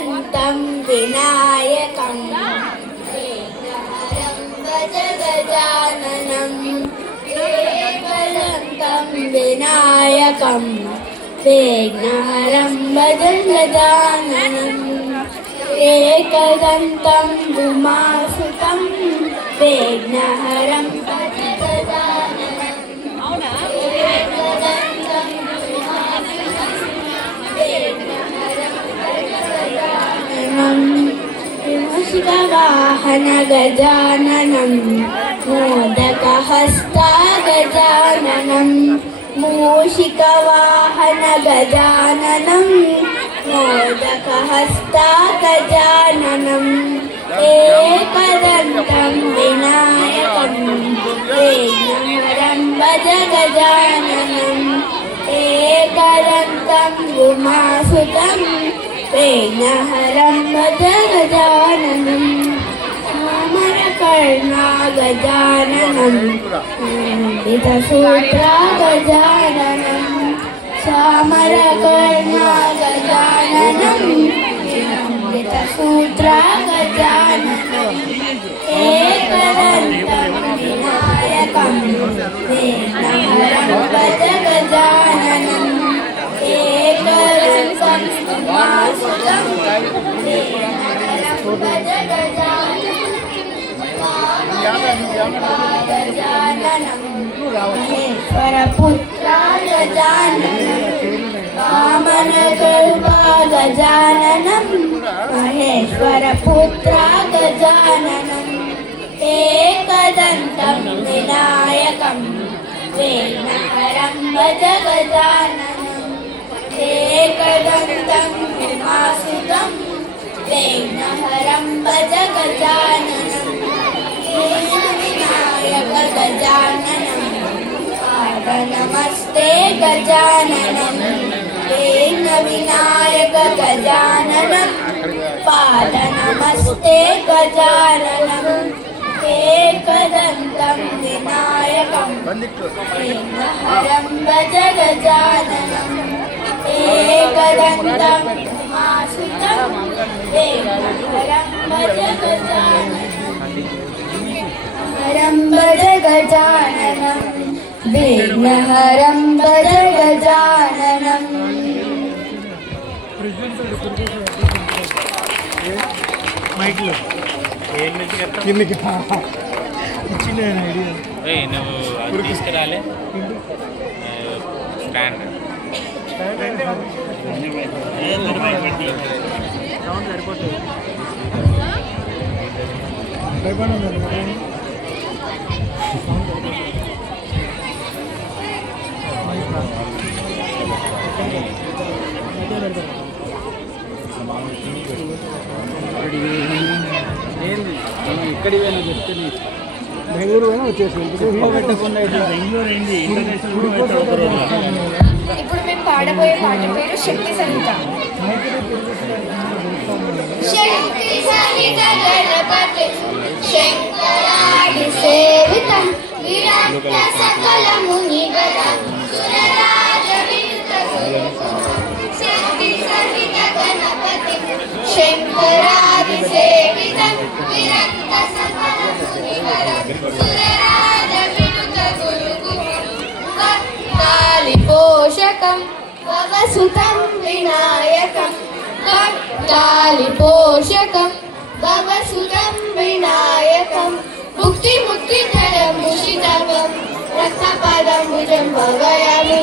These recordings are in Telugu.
एकदन्तं विनायकं विघ्नहरं भज गजाननं एकदन्तं विनायकं विघ्नहरं भज गजाननम् एकदन्तं उमासुतं विघ्नहरं भज गजाननं एकदन्तं मूषिकवाहन गजाननं मोदकहस्ता गजाननं मूषिकवाहन गजाननं मोदकहस्ता गजाननं एकदन्तं विनायकं विघ्नहरं भज गजाननं एकदन्तं उमासुतं विघ्नहरं भज गजाननं चामरकर्णा गजाननं वितसूत्रा गजाननं चामरकर्णा गजाननं वितसूत्रा गजाननं एकदन्तं विनायकं विघ्नहरं भज गजाननं एकदन्तं उमासुतं विघ्नहरं भज गजाननं महेश्वरपुत्रा गजाननं वामनकल्पा गजाननं महेश्वरपुत्रा गजाननं एकदन्तं विनायकं विघ्नहरं भज गजाननं एकदन्तं उमासुतं विघ्नहरं भज गजाननं विनायक गजाननं नमस्ते गजाननं विनायक गजाननं पाद नमस्ते गजाननं एकदन्तं विनायकं विघ्नहरं भज गजाननं एकदन्तं उमासुतं विघ्नहरं भज गजाननं विघ्नहरं भज गजाननं మైక్లో కిందకి ఇచ్చిన ఐడియా నువ్వు తీసుకురాలే స్టాండ్ సరిపోతుంది ఇక్కడికి పోయినా చెప్తే బెంగళూరు పోయినా వచ్చేసి పెట్టకుండా బెంగళూరు అయింది ఇప్పుడు మేము పాడబోయే పాట పేరు శక్తి సహిత. శక్తి సహిత గణపతి శంకరాది సేవితం విరక్త సకల మునిగణ సురరాజ వినుత శక్తి సహిత గణపతి శంకరాది సేవితం విరక్త సకల మునిగణ సురరాజ వినుత గురు పోషకం భవసుతం వినాయకం పోషకం భవసుతం వినాయకం ముక్తి ముక్తి ఫలం భూషితం రక్తపాదం భుజం భవయామి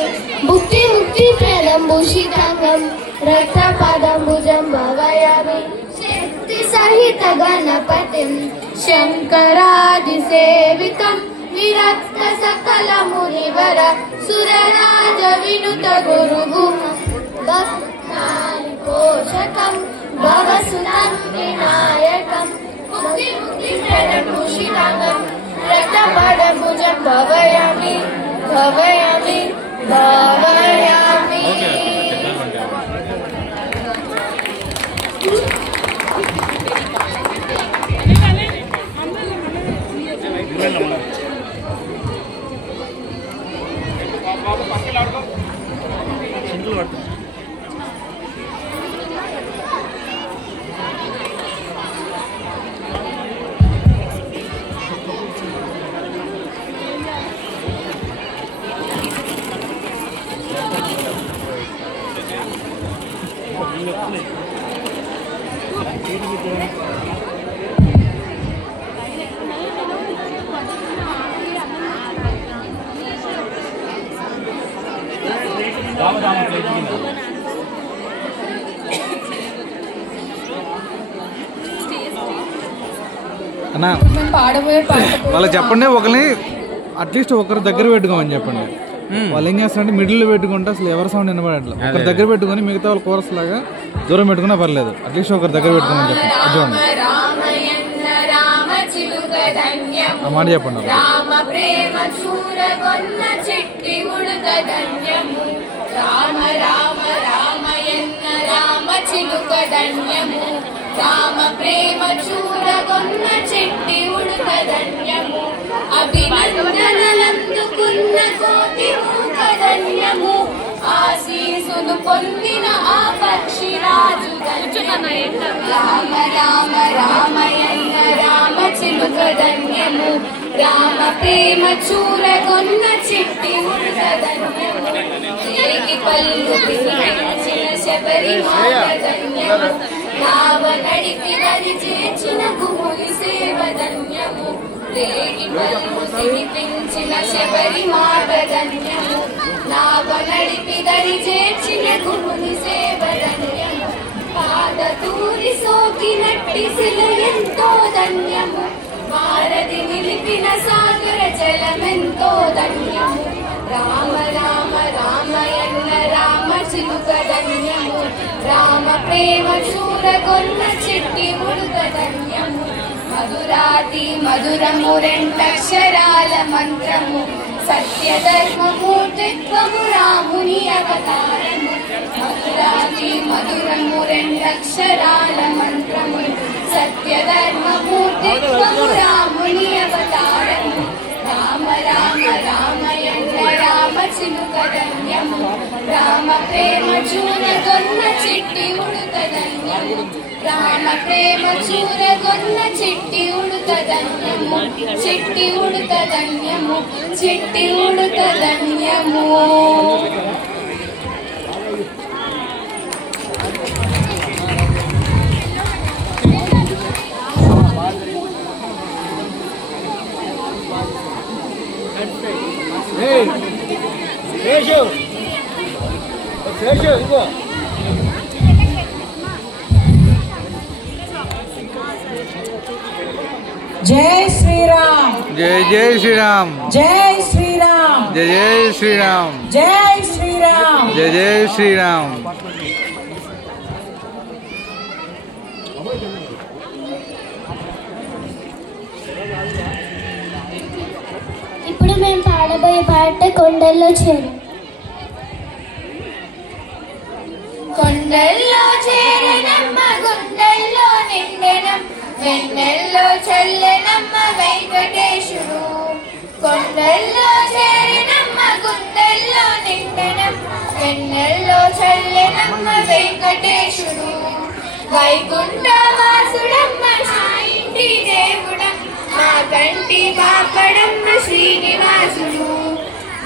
ముక్తి ముక్తి ఫలం భూషితం రక్తపాదం భుజం భవయామి శక్తి సహిత గణపతిం శంకరాది సేవితం విరక్త సకల మునివర సురరాజ వినుత గురుగుం పోషకం భవసుతం వినాయకం ముక్తి ముక్తి భూషితాంగం రక్తపదం భుజం భవయామి భవయామి భవయామి. అన్నా వాళ్ళకి చెప్పండి, ఒకరిని అట్లీస్ట్ ఒకరి దగ్గర పెట్టుకోమని చెప్పండి. వాళ్ళు ఏం చేస్తారంటే మిడిల్లో పెట్టుకుంటే అసలు ఎవరి సౌండ్ వినపడట్లేదు. ఒకరి దగ్గర పెట్టుకొని మిగతా వాళ్ళ కోరస్ లాగా దూరం పెట్టుకున్నా పర్లేదు, అట్లీస్ట్ ఒకరి దగ్గర పెట్టుకోమని చెప్పండి. చూడండి ఆ మాట చెప్పండి. రామ ప్రేమ చూరగొన్న చిట్టి ఉడుక ధన్యము, రామ రామ రామయన్న రామ చిలుక ధన్యము, రామ ప్రేమ చూరగొన్న చిట్టి ఉడుక ధన్యము, అభినందనలందుకున్న కోటి మూక ధన్యము, ఆశీసులు పొందిన ఆ పక్షి రాజు ధన్యము, రామ రామ రామయన్న రామ చిలుక ధన్యము, రామ ప్రేమ చూరగొన్న చిట్టి ఉడుక ధన్యము, ఏకి పల్లు తినిపించిన శబరి మాత ధన్యము, నావ నడిపి నది చేర్చిన గుముని సేవ ధన్యము, రేగి పల్లు తినిపించిన శబరి మాత ధన్యము, నావ నడిపి దరి చేర్చిన గుముని సేవ ధన్యము, పాద తూరి సోకినట్టి శిల ఎంతో ధన్యము, వారధి నిలిపిన సాగర జలమెంతో ధన్యము, రామ రామ రామయన్న రామ చిలుక ధన్యము, రామ ప్రేమ చూరగొన్న చిట్టి ఉడుక ధన్యము, మధురాతి మధురము రెండక్షరాల మంత్రము, సత్య ధర్మమూర్తిత్వము రాముని అవతారము, మధురాతి మధురము రెండక్షరాల మంత్రము, సత్య ధర్మమూర్తిత్వము రాముని అవతారము, రామ రామ రామయన్న రామ చిలుక ధన్యము, రామ ప్రేమ చూరగొన్న చిట్టి ఉడుక ధన్యము, రామ ప్రేమ చూరగొన్న చిట్టి ఉడుక ధన్యము, చిట్టి ఉడుక ధన్యము, చిట్టి ఉడుక ధన్యము. జై శ్రీరామ్, జై జై శ్రీరామ్, జై శ్రీరామ్, జై జై శ్రీరామ్, జై శ్రీరామ్, జై జై శ్రీరామ్. ఇప్పుడు మేము పాడబోయే పాట కొండల్లో చేరు. కొండల్లో చేరనమ్మ గుండెల్లో నిండెనం, వెన్నెల్లో చల్లెనమ్మ వెంకటేశుడు, కొండల్లో చేరనమ్మ గుండెల్లో నిండెనం, వెన్నెల్లో చల్లెనమ్మ వెంకటేశుడు, వైకుంఠవాసుడమ్మ మా ఇంటి దేవుడం, మా కంటి పాపడమ్మ శ్రీనివాసుడు,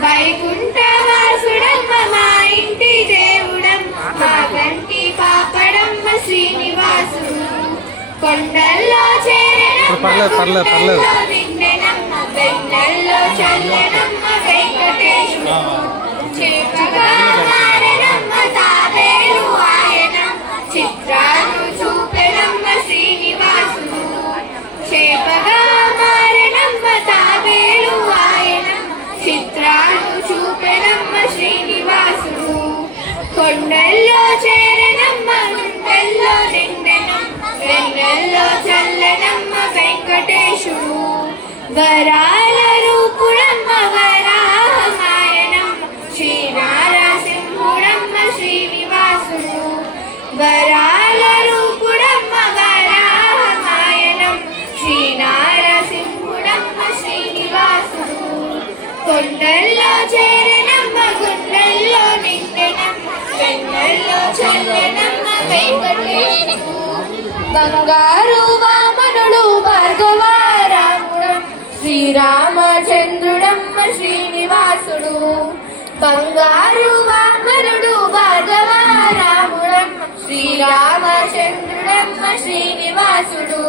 వైకుంఠవాసుడమ్మ మా ఇంటి దేవుడం, మా కంటి పాపడమ్మ శ్రీనివాసుడు, కొండల్లో చేరనమ్మ నిండెనమ్మ, వెన్నెల్లో చల్లెనమ్మ వెంకటేశుడు, చేపగా మారెనమ్మ తాబేలు ఆయన, చిత్రాలు చూపెనమ్మ శ్రీనివాసుడు, చేపగా మారెనమ్మ తాబేలు ఆయన, చిత్రాలు చూపెనమ్మ శ్రీనివాసుడు, కొండల్లో చేరనమ్మ గుండెల్లో నిండెనం, వెన్నెల్లో చల్లెనమ్మ వెంకటేశుడు, వరాల రూపుడమ్మ వరాహమాయనమ్మ, శ్రీనారసింహుడమ్మ శ్రీనివాసుడు, వరాల రూపుడమ్మ వరాహమాయనం, శ్రీనారసింహుడమ్మ శ్రీనివాసుడు, కొండల్లో చేరనమ్మ గుండెల్లో నిండెనం, వెన్నెల్లో చల్లెనమ్మ వెంకటేశుడు, బంగారు వామనుడు భార్గవారాముడం, శ్రీరామచంద్రుడమ్మ శ్రీనివాసుడు, బంగారు వామనుడు భార్గవారాముడం, శ్రీనివాసుడు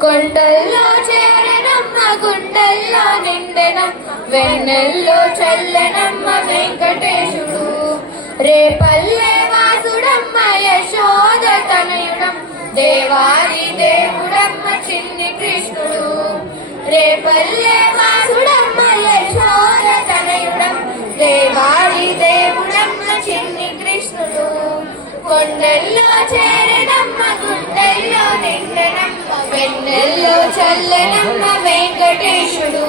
కొండల్లో చేరనమ్మ గుండెల్లో నిండెనం వెన్నెల్లో చల్లెనమ్మ వెంకటేశుడు రేపల్లె వాసుడమ్మ యశోద తనయుడం దేవారి దేవుడమ్మ చిన్ని కృష్ణుడు రేపల్లె వాసుడమ్మ యశోద తనయుడం దేవారి దేవుడమ్మ చిన్ని కృష్ణుడు కొండల్లో చేరనమ్మ గుండెల్లో నిండెనమ్మ వెన్నెల్లో చల్లెనమ్మ వెంకటేశుడు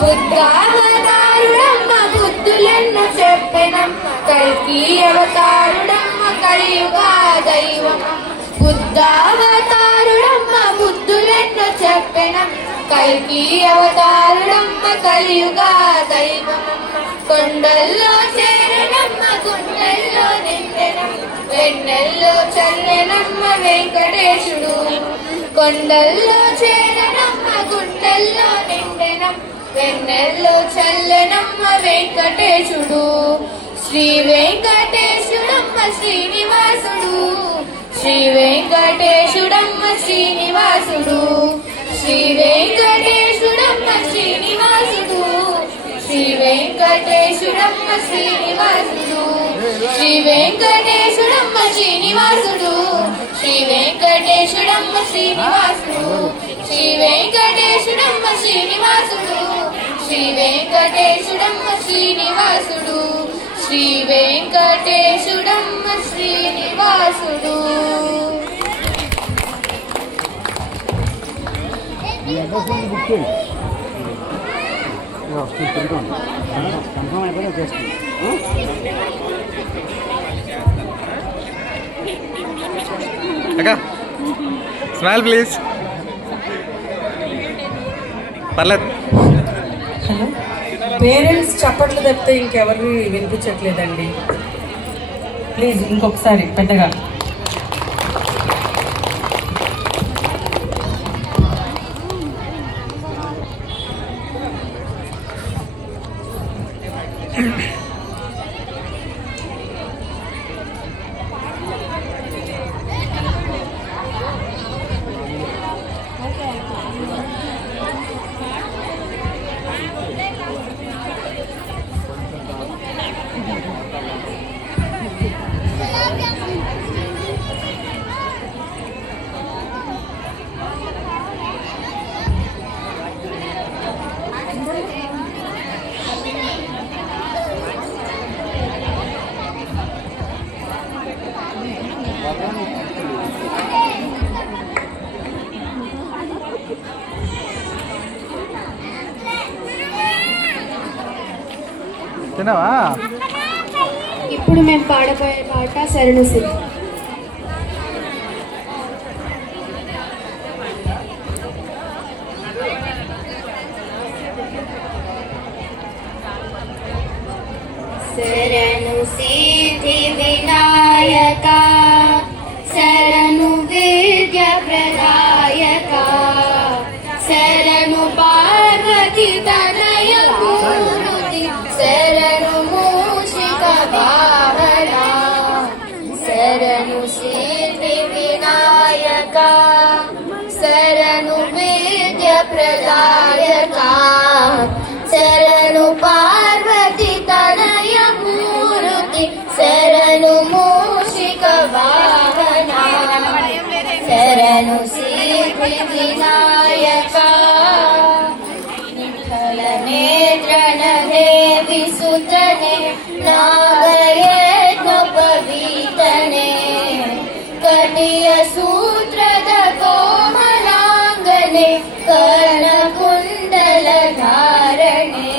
బుద్ధావతారుడమ్మ బుద్ధులెన్నో చెప్పెనమ్మ కల్కి అవతారుడమ్మ కలియుగా దైవమ్మ బుద్ధావతారుడమ్మ బుద్ధులెన్నో చెప్పెనమ్మ కల్కి అవతారుడమ్మ కలియుగా దైవమ్మ కొండల్లో చేరనమ్మ గుండెల్లో నిండెనమ్మ వెన్నెల్లో చల్లెనమ్మ వెంకటేశుడు కొండల్లో చేరనమ్మ గుండెల్లో నిండెనమ్మ వెన్నెల్లో చల్లెనమ్మ వెంకటేశుడు శ్రీ వెంకటేశుడమ్మ శ్రీనివాసుడు శ్రీ వెంకటేశుడమ్మ శ్రీనివాసుడు శ్రీ వెంకటేశుడమ్మ శ్రీనివాసుడు శ్రీ వెంకటేశుడమ్మ శ్రీనివాసుడు శ్రీ వెంకటేశుడమ్మ శ్రీనివాసుడు శ్రీ వెంకటేశుడమ్మ శ్రీనివాసుడు శ్రీ వెంకటేశుడమ్మ శ్రీనివాసుడు శ్రీ వెంకటేశుడమ్మ శ్రీనివాసుడు శ్రీ వెంకటేశుడమ్మ శ్రీనివాసుడు బుక్ చేయండి కన్ఫర్మ్ అయిపోయినా చేస్తుంది అక్క స్మైల్ ప్లీజ్ పర్లేదు హలో పేరెంట్స్ చప్పట్లు తప్పితే ఇంకెవరు వినిపించట్లేదండి ప్లీజ్ ఇంకొకసారి పెద్దగా తిన్నావా? ఇప్పుడు మేము పాడబోయే పాట శరణు సిద్ధి. శరణు సిద్ధి వినాయక శరణు విద్య ప్రదాయక శరణు పార్వతి తనయ మూర్తి శరణు మూషిక వాహన శరణు సిద్ధి వినాయక శరణు విద్య ప్రదాయక శరణు పార్వతి తనయ మూర్తి శరణు మూషిక వాహన శరణు సిద్ధి వినాయక నిఖల నేత్రనహే విసుతనే నాగయేత్మపవీతనే కటియ సూత్ರದ ಕೋಮಲಾಂಗನೆ ಕರ್ಣಕುಂಡಲ ಧಾರಣೆ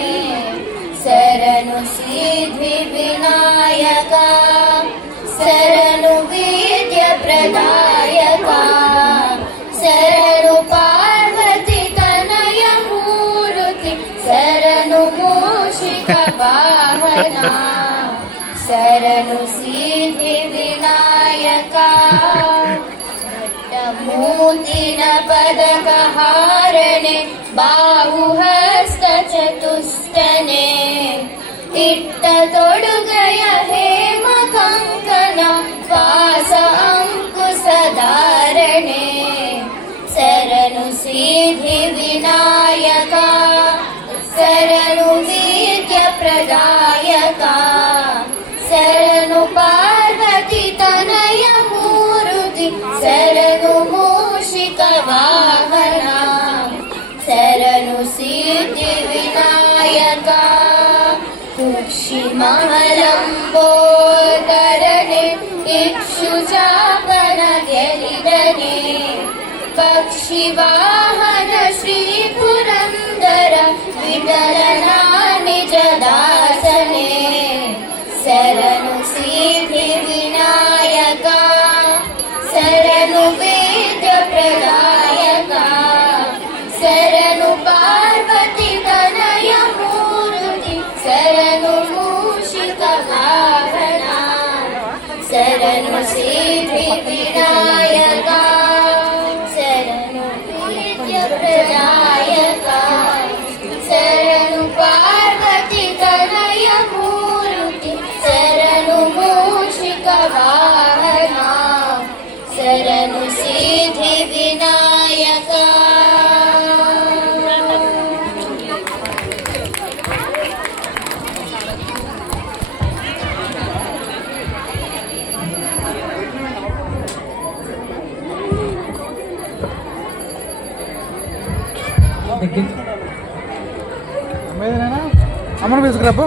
ಶರಣು ಸಿದ್ಧಿ ವಿನಾಯಕ ಶರಣು ವಿದ್ಯ ಪ್ರದಾಯಕ ಶರಣು ಪಾರ್ವತಿ ತನಯ ಮೂರ್ತಿ ಶರಣು ಮೂಷಿಕ ವಾಹನ ಶರಣು ಸಿದ್ಧಿ ವಿನಾಯಕ ಮೂತಿನ ಪದಕ ಹಾರಣೆ ಬಾಹುಹಸ್ತ ಚತುಷ್ಟನೆ ಇಟ್ಟ ತೊಡುಗಯ ಹೇಮ ಕಂಕಣ ವಾಸ ಅಂಕುಶ ಧಾರಣೆ चापन ಗೆಲಿದನೆ ಪಕ್ಷಿವಾಹನ ಶ್ರೀ ಪುರಂದರ ವಿಠಲನ ನಿಜ ದಾಸನೆ ಶರಣು ಸಿದ್ಧಿ ವಿನಾಯಕ ಶರಣು ವೇದ ಪ್ರದಾಯಕ ಶರಣು ಪಾರ್ವತಿ ತನಯ ಮೂರ್ತಿ ಶರಣು ಮೂಷಿಕ ವಾಹನ ಶರಣು ಸಿದ್ಧಿ ವಿನಾಯಕ ಶರಣು ವೇದ ಪ್ರದಾಯಕ ಶರಣು ಪಾರ್ವತಿ ತನಯ ಮೂರ್ತಿ ಶರಣು ಮೂಷಿಕ ವಾಹನ ಶರಣು ಸಿದ್ಧಿ ವಿನಾಯಕ. అమ్మను తీసుకురాపు.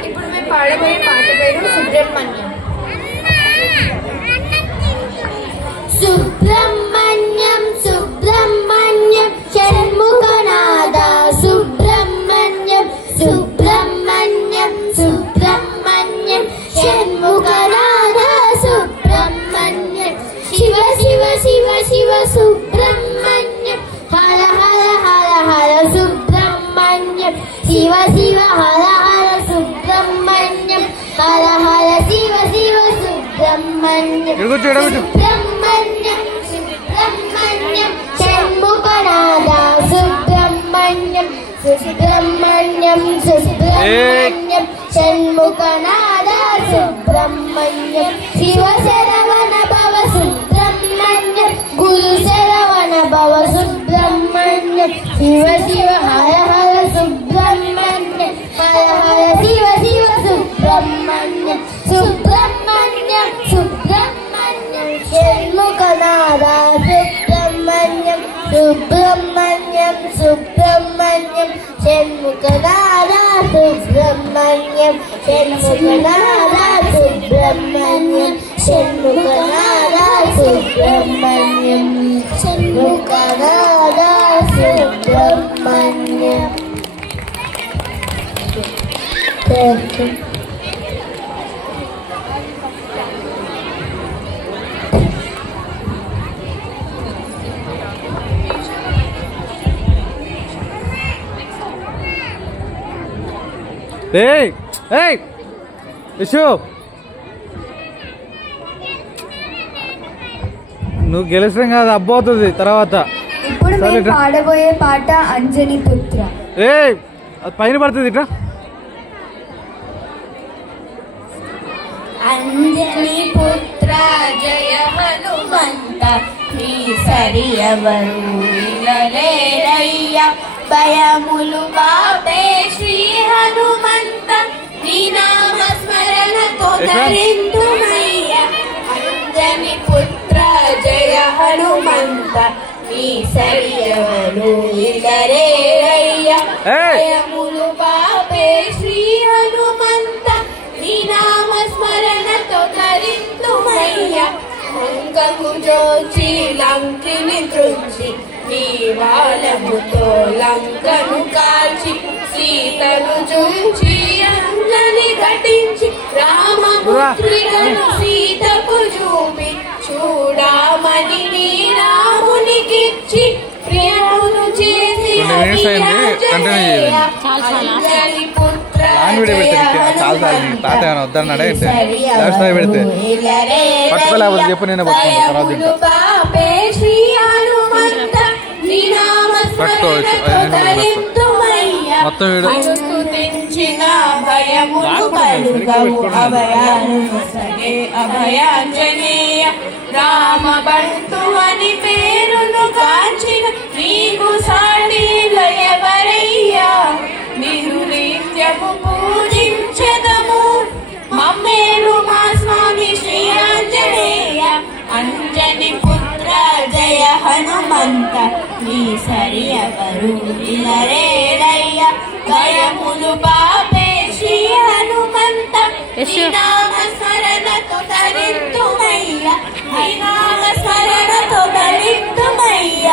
ఇప్పుడు మేము పాడబోయే పాట పేరు సుబ్రహ్మణ్యం. సుబ్రహ్మణ్యం సుబ్రహ్మణ్యం షణ్ముఖనాద సుబ్రహ్మణ్యం సుబ్రహ్మణ్యం సుబ్రహ్మణ్యం షణ్ముఖనాద సుబ్రహ్మణ్యం శివ శివ శివ శివ సుబ్రహ్మణ్యం హర హర హర హర సుబ్రహ్మణ్యం శివ శివ హర హర సుబ్రహ్మణ్యం హర హర శివ శివ సుబ్రహ్మణ్యం సుబ్రహ్మణ్యం సుబ్రహ్మణ్యం షణ్ముఖనాద సుబ్రహ్మణ్యం సుబ్రహ్మణ్యం సుబ్రహ్మణ్యం షణ్ముఖనాద సుబ్రహ్మణ్యం శివ శరవణ భవ సుబ్రహ్మణ్యం గురు శరవణ భవ సుబ్రహ్మణ్యం శివ శివ హర హర సుబ్రహ్మణ్యం హర హర శివ శివ సుబ్రహ్మణ్యం సుబ్రహ్మణ్యం సుబ్రహ్మణ్యం షణ్ముఖనాద సుబ్రహ్మణ్యం సుబ్రహ్మణ్యం సుబ్రహ్మణ్యం షణ్ముఖనాద సుబ్రహ్మణ్యం షణ్ముఖనాద సుబ్రహ్మణ్యం షణ్ముఖనాద సుబ్రహ్మణ్యం షణ్ముఖనాద సుబ్రహ్మణ్యం. ఏయ్ ఏయ్ యశు నువ్వు గెలిచడం కాదు అబ్బవుతుంది తర్వాత. ఇప్పుడు మేము పాడబోయే పాట అంజని పుత్ర. ఏయ్ అది పైన పడుతుంది ఇట్లా. అంజని పుత్ర జయ హనుమంత నీ సరియవరు ఇలలేరయ్య భయములు బాపే శ్రీ హనుమంత నీ నామ స్మరణతో ధరింతుమయ్య. అంజని పుత్ర జయ హనుమంత నీ సరియవరు ఇలలేరయ్య భయములు బాపే శ్రీ హనుమంత నీ నామ స్మరణతో ధరింతుమయ్య. లంకకు జోచి లంకిని తృంచి నీ వాలముతో లంకను కాల్చి సీతను చూచి అంజని ఘటించి రామపుత్రులను సీతకు చూపి చూడమని నీ రామునికిచ్చి ప్రియమును చేసి అంజని పుత్ర తాత వద్దన్నాడే పెడితే పట్టుకోలేకపోతే చెప్పు నేను పట్టుకుంటా మొత్తం అభయాంజనేయ రామ బంటు అని పేరును కాంచిన నీకు సాటిలో ఎవరయ్యా నిన్ను నిత్యము పూజించెదము మమ్మేలు మా స్వామి శ్రీ ఆంజనేయ. అంజని పుత్ర జయ హనుమంత నీ సరియవరు ఇలరేరయ్య భయములు బాపే శ్రీ హనుమంత నామ స్మరణతో ధరింతుమయ్య నామ స్మరణతో ధరింతుమయ్య